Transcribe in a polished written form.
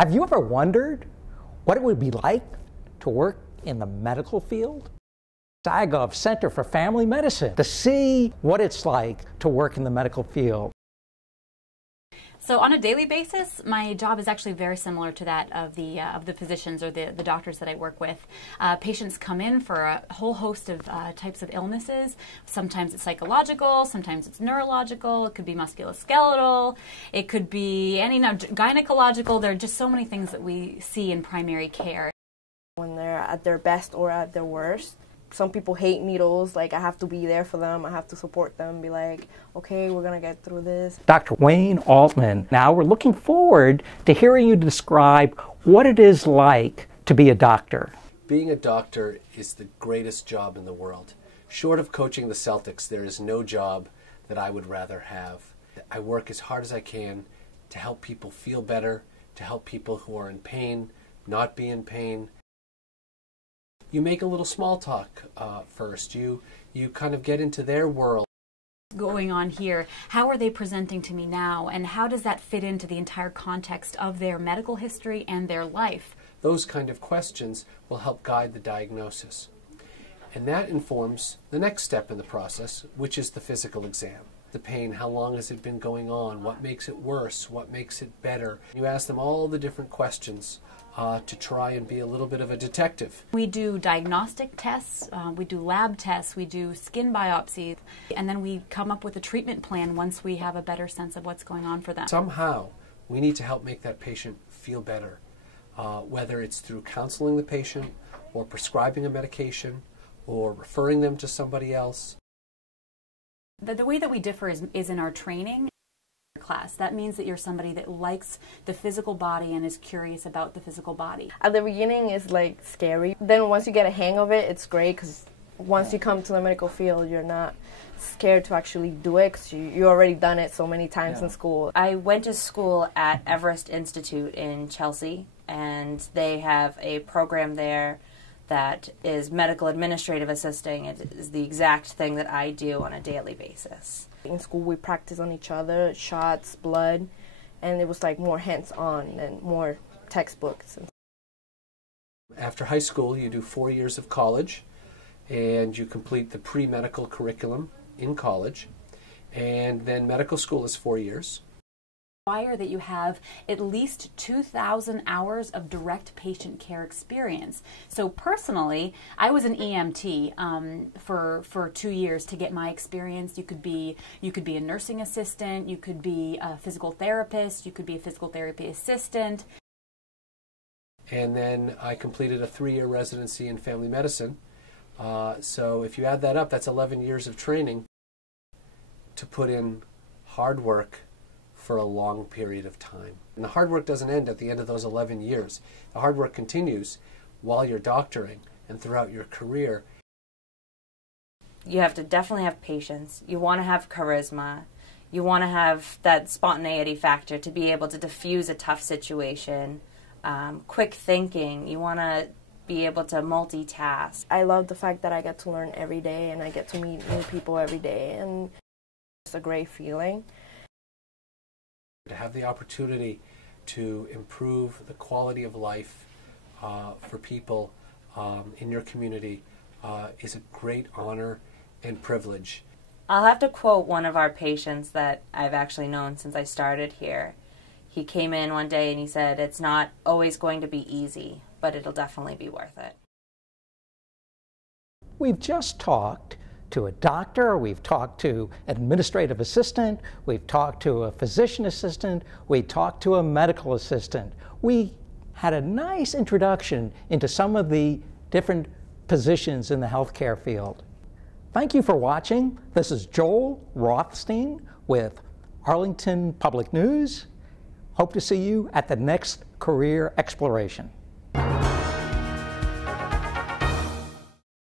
Have you ever wondered what it would be like to work in the medical field? SAGOV Center for Family Medicine to see what it's like to work in the medical field. So on a daily basis, my job is actually very similar to that of the physicians or the doctors that I work with. Patients come in for a whole host of types of illnesses. Sometimes it's psychological, sometimes it's neurological, it could be musculoskeletal, it could be any gynecological. There are just so many things that we see in primary care. When they're at their best or at their worst, some people hate needles. Like, I have to be there for them. I have to support them, be like, okay, we're going to get through this. Dr. Wayne Altman, now we're looking forward to hearing you describe what it is like to be a doctor. Being a doctor is the greatest job in the world. Short of coaching the Celtics, there is no job that I would rather have. I work as hard as I can to help people feel better, to help people who are in pain not be in pain. You make a little small talk first. You kind of get into their world. Going on here, how are they presenting to me now, and how does that fit into the entire context of their medical history and their life? Those kind of questions will help guide the diagnosis. And that informs the next step in the process, which is the physical exam. The pain, how long has it been going on? What makes it worse? What makes it better? You ask them all the different questions to try and be a little bit of a detective. We do diagnostic tests, we do lab tests, we do skin biopsies, and then we come up with a treatment plan once we have a better sense of what's going on for them. Somehow, we need to help make that patient feel better, whether it's through counseling the patient or prescribing a medication or referring them to somebody else. The way that we differ is in our training class. That means that you're somebody that likes the physical body and is curious about the physical body. At the beginning, it's like scary. Then once you get a hang of it, it's great, because once you come to the medical field, you're not scared to actually do it, because you already done it so many times in school. I went to school at Everest Institute in Chelsea, and they have a program there that is medical administrative assisting. It is the exact thing that I do on a daily basis. In school, we practice on each other, shots, blood, and it was like more hands-on and more textbooks. After high school, you do 4 years of college, and you complete the pre-medical curriculum in college, and then medical school is 4 years. Require that you have at least 2,000 hours of direct patient care experience. So personally, I was an EMT for 2 years to get my experience. You could be a nursing assistant, you could be a physical therapist, you could be a physical therapy assistant. And then I completed a 3-year residency in family medicine. So if you add that up, that's 11 years of training to put in hard work for a long period of time. And the hard work doesn't end at the end of those 11 years. The hard work continues while you're doctoring and throughout your career. You have to definitely have patience. You want to have charisma. You want to have that spontaneity factor to be able to diffuse a tough situation. Quick thinking. You want to be able to multitask. I love the fact that I get to learn every day and I get to meet new people every day, and it's a great feeling. To have the opportunity to improve the quality of life for people in your community is a great honor and privilege. I'll have to quote one of our patients that I've actually known since I started here. He came in one day and he said, "It's not always going to be easy, but it'll definitely be worth it." We've just talked to a doctor, we've talked to an administrative assistant, we've talked to a physician assistant, we talked to a medical assistant. We had a nice introduction into some of the different positions in the healthcare field. Thank you for watching. This is Joel Rothstein with Arlington Public News. Hope to see you at the next career exploration.